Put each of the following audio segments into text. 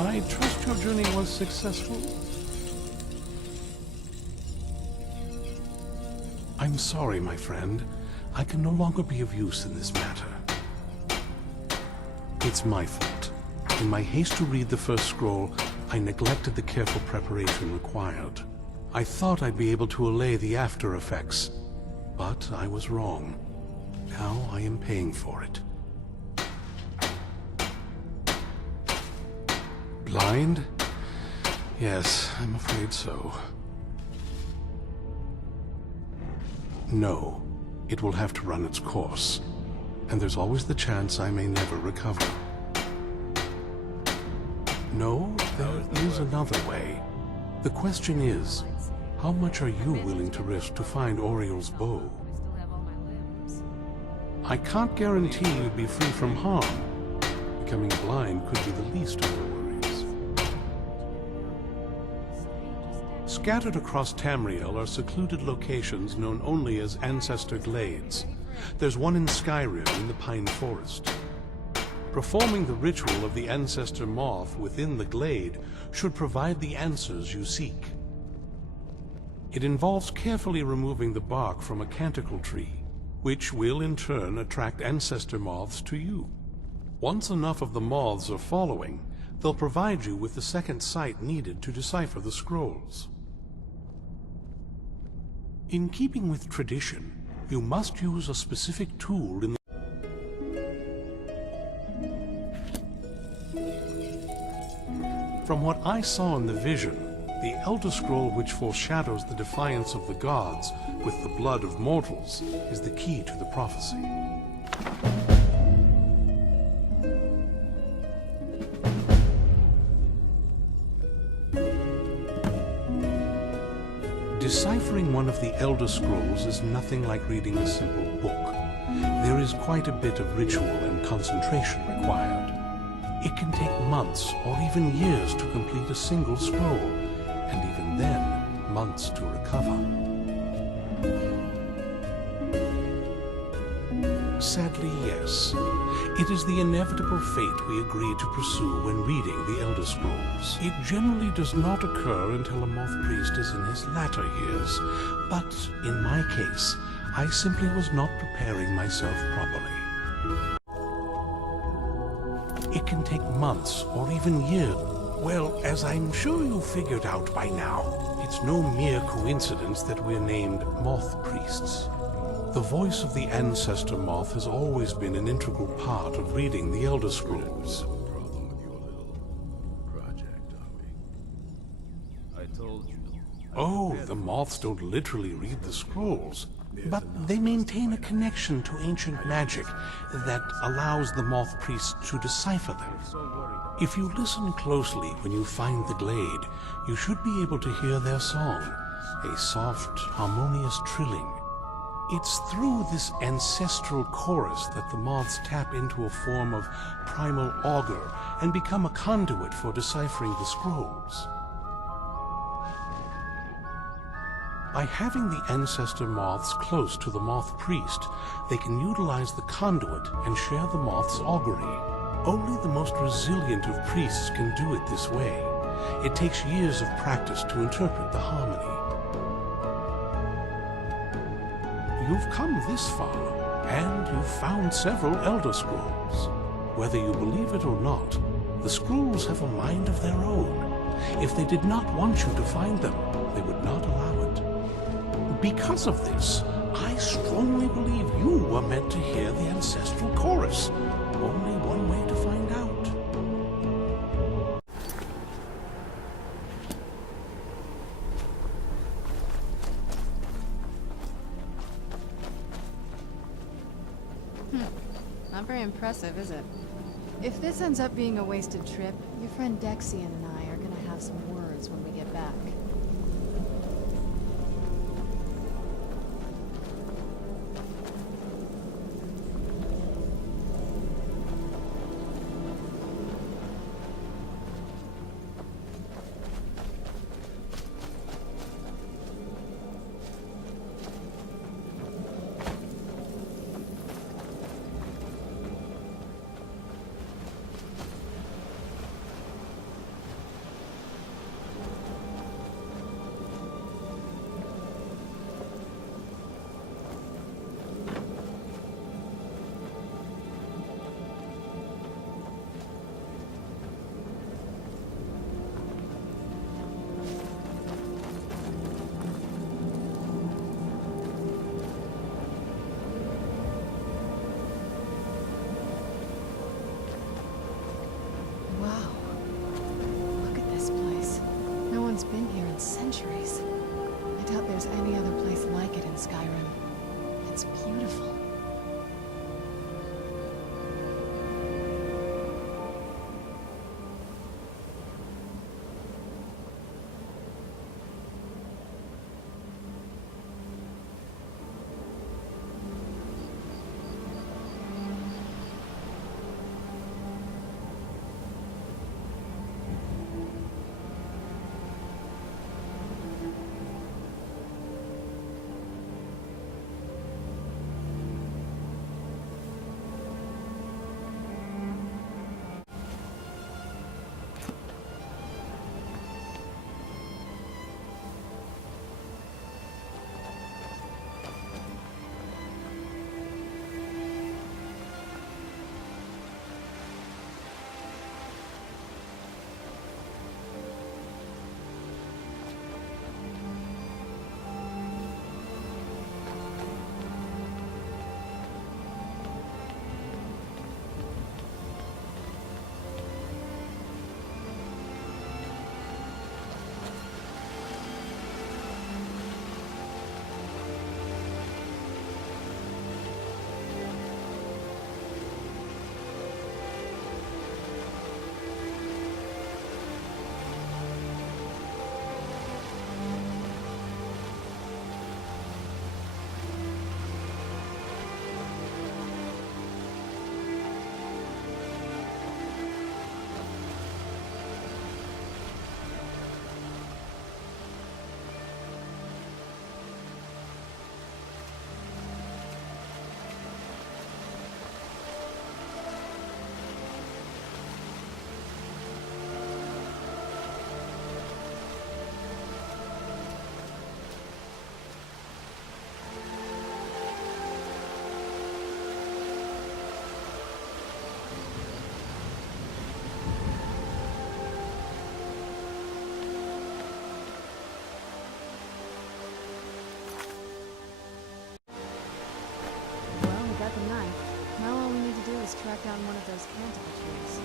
I trust your journey was successful? I'm sorry, my friend. I can no longer be of use in this matter. It's my fault. In my haste to read the first scroll, I neglected the careful preparation required. I thought I'd be able to allay the after effects, but I was wrong. Now I am paying for it. Blind? Yes, I'm afraid so. No, it will have to run its course, and there's always the chance I may never recover. No, there is another way. The question is, how much are you willing to risk to find Oriel's bow? I can't guarantee you'd be free from harm. Becoming blind could be the least of your worries. Scattered across Tamriel are secluded locations known only as Ancestor Glades. There's one in Skyrim in the Pine Forest. Performing the ritual of the Ancestor Moth within the glade should provide the answers you seek. It involves carefully removing the bark from a canticle tree, which will in turn attract Ancestor Moths to you. Once enough of the moths are following, they'll provide you with the second sight needed to decipher the scrolls. In keeping with tradition, you must use a specific tool in the From what I saw in the vision, the Elder Scroll which foreshadows the defiance of the gods with the blood of mortals is the key to the prophecy. Deciphering one of the Elder Scrolls is nothing like reading a simple book. There is quite a bit of ritual and concentration required. It can take months or even years to complete a single scroll, and even then, months to recover. Sadly, yes. It is the inevitable fate we agree to pursue when reading the Elder Scrolls. It generally does not occur until a moth priest is in his latter years, but in my case, I simply was not preparing myself properly. It can take months or even years. Well, as I'm sure you figured out by now, it's no mere coincidence that we're named Moth Priests. The voice of the Ancestor Moth has always been an integral part of reading the Elder Scrolls. Oh, the moths don't literally read the scrolls, but they maintain a connection to ancient magic that allows the moth priests to decipher them. If you listen closely when you find the glade, you should be able to hear their song, a soft, harmonious trilling. It's through this ancestral chorus that the moths tap into a form of primal augur and become a conduit for deciphering the scrolls. By having the ancestor moths close to the moth priest, they can utilize the conduit and share the moth's augury. Only the most resilient of priests can do it this way. It takes years of practice to interpret the harmony. You've come this far, and you've found several Elder Scrolls. Whether you believe it or not, the scrolls have a mind of their own. If they did not want you to find them, they would not allow it. Because of this, I strongly believe you were meant to hear the ancestral chorus. Only one way to find out. Not very impressive, is it? If this ends up being a wasted trip, your friend Dexian and I are gonna have some words when we get back. just track down one of those canticle trees.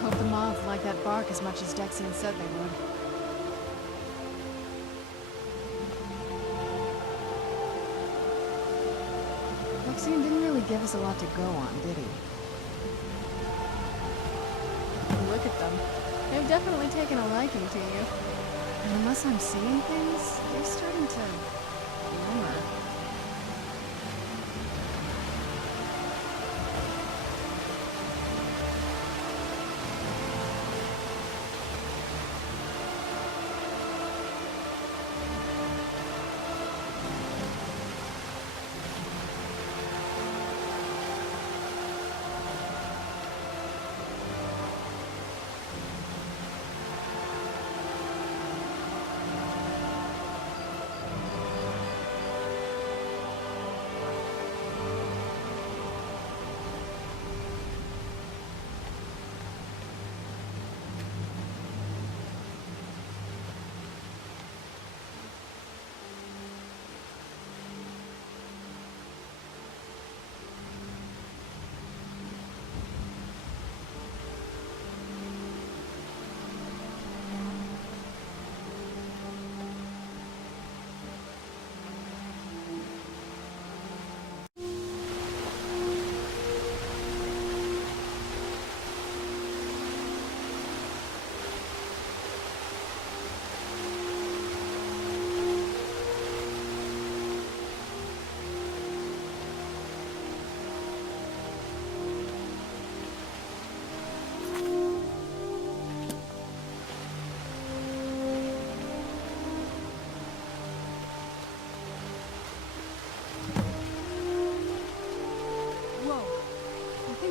Hope the moths like that bark as much as Dexian said they would. Dexian didn't really give us a lot to go on, did he? Look at them. They've definitely taken a liking to you. And unless I'm seeing things, they're starting to glimmer.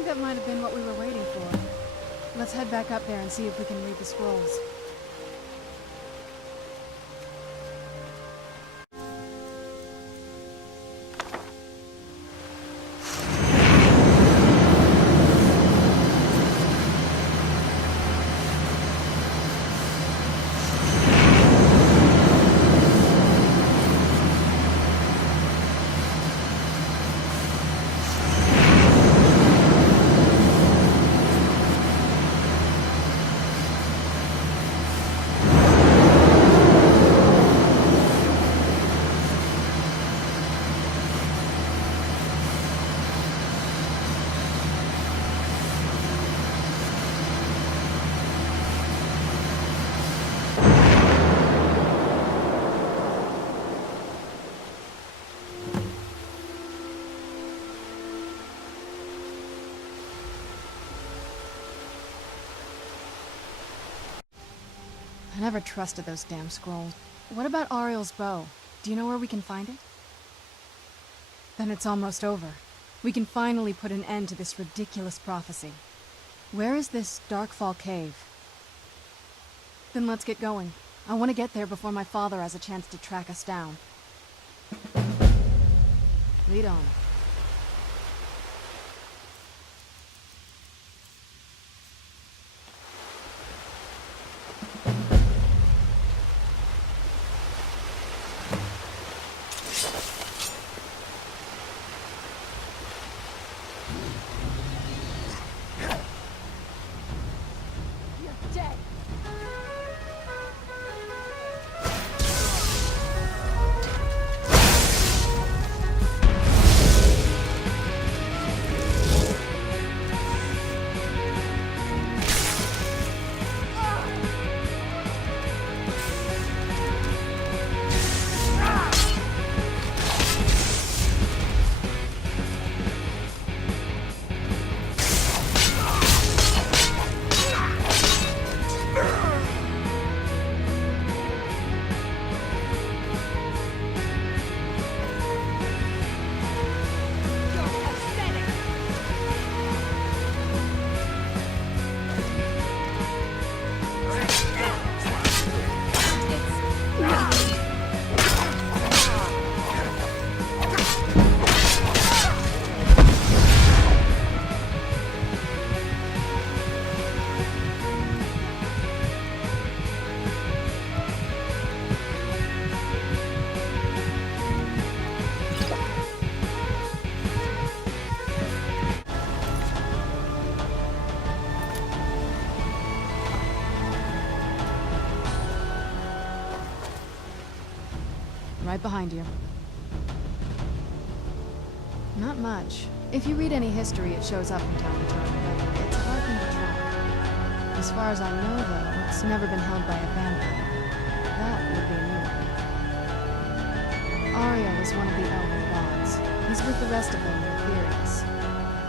That might have been what we were waiting for. Let's head back up there and see if we can read the scrolls. I never trusted those damn scrolls. What about Ariel's bow? Do you know where we can find it? Then it's almost over. We can finally put an end to this ridiculous prophecy. Where is this Darkfall cave? Then let's get going. I want to get there before my father has a chance to track us down. Lead on. Right behind you. Not much. If you read any history, it shows up from time to time, but it's a hard thing to track. As far as I know, though, it's never been held by a vampire. That would be a new one. Ariel is one of the elven gods. He's with the rest of them in theories.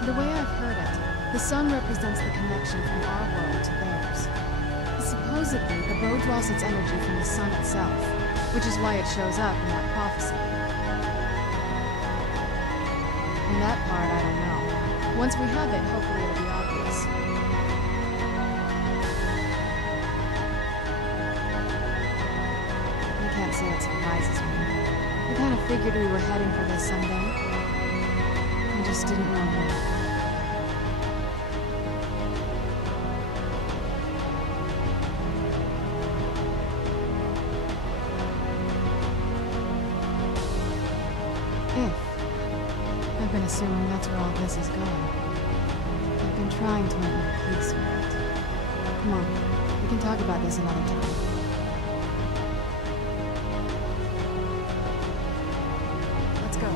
The way I've heard it, the sun represents the connection from our world to theirs. Supposedly, the bow draws its energy from the sun itself, which is why it shows up in that prophecy. And that part, I don't know. Once we have it, hopefully it'll be obvious. I can't say it surprises me. I kind of figured we were heading for this someday. I just didn't know when. I've been assuming that's where all this is going. I've been trying to make my peace with it. Come on, we can talk about this another time. Let's go.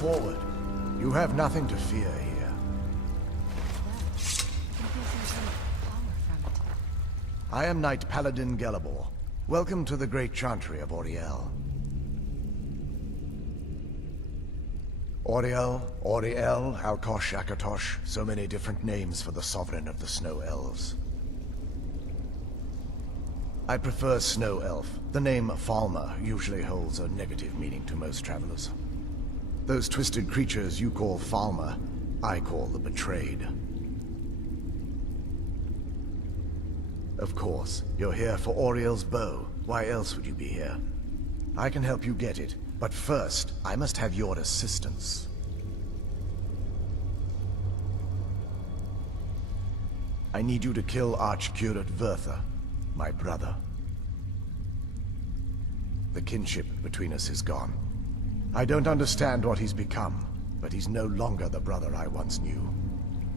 forward. You have nothing to fear here. I am Knight Paladin Gelabor. Welcome to the Great Chantry of Auriel. Auriel, Alkosh, Akatosh, so many different names for the sovereign of the Snow Elves. I prefer Snow Elf. The name Falmer usually holds a negative meaning to most travelers. Those twisted creatures you call Falmer, I call the Betrayed. Of course, you're here for Auriel's bow. Why else would you be here? I can help you get it, but first, I must have your assistance. I need you to kill Archcurate Vertha, my brother. The kinship between us is gone. I don't understand what he's become, but he's no longer the brother I once knew.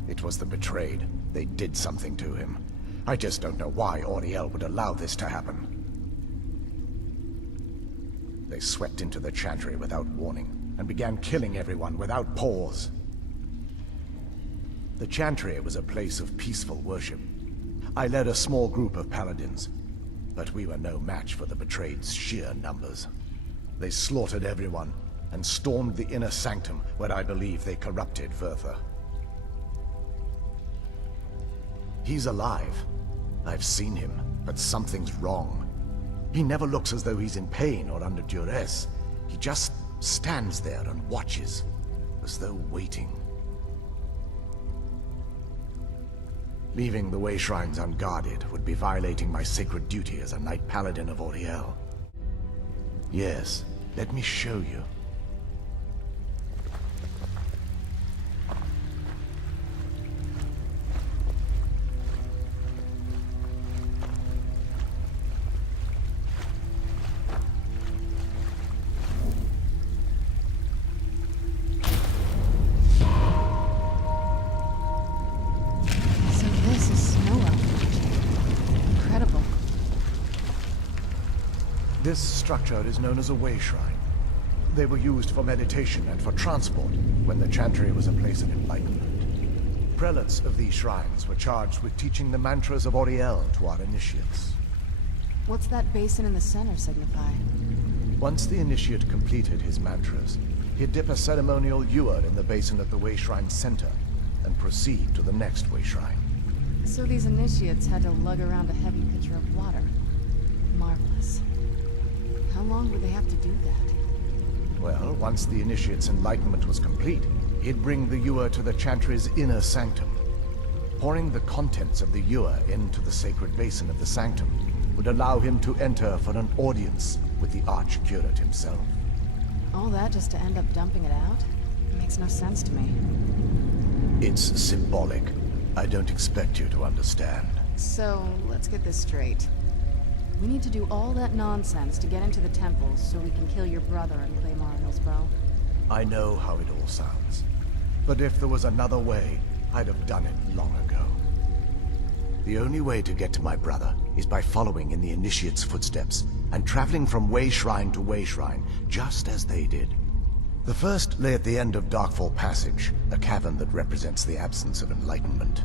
It was the Betrayed. They did something to him. I just don't know why Auriel would allow this to happen. They swept into the Chantry without warning, and began killing everyone without pause. The Chantry was a place of peaceful worship. I led a small group of paladins, but we were no match for the Betrayed's sheer numbers. They slaughtered everyone, and stormed the inner sanctum where I believe they corrupted Vertha. He's alive. I've seen him, but something's wrong. He never looks as though he's in pain or under duress. He just stands there and watches, as though waiting. Leaving the way shrines unguarded would be violating my sacred duty as a Knight Paladin of Auriel. Yes, let me show you. This structure is known as a way shrine. They were used for meditation and for transport when the Chantry was a place of enlightenment. Prelates of these shrines were charged with teaching the mantras of Auriel to our initiates. What's that basin in the center signify? Once the initiate completed his mantras, he'd dip a ceremonial ewer in the basin at the way shrine's center and proceed to the next way shrine. So these initiates had to lug around a heavy pitcher of water. Marvelous. How long would they have to do that? Well, once the initiate's enlightenment was complete, he'd bring the ewer to the Chantry's inner sanctum. Pouring the contents of the ewer into the sacred basin of the sanctum would allow him to enter for an audience with the Archcurate himself. All that just to end up dumping it out? It makes no sense to me. It's symbolic. I don't expect you to understand. So, let's get this straight. We need to do all that nonsense to get into the temples so we can kill your brother and claim Auriel's bow. I know how it all sounds. But if there was another way, I'd have done it long ago. The only way to get to my brother is by following in the Initiate's footsteps and traveling from way shrine to way shrine, just as they did. The first lay at the end of Darkfall Passage, a cavern that represents the absence of enlightenment.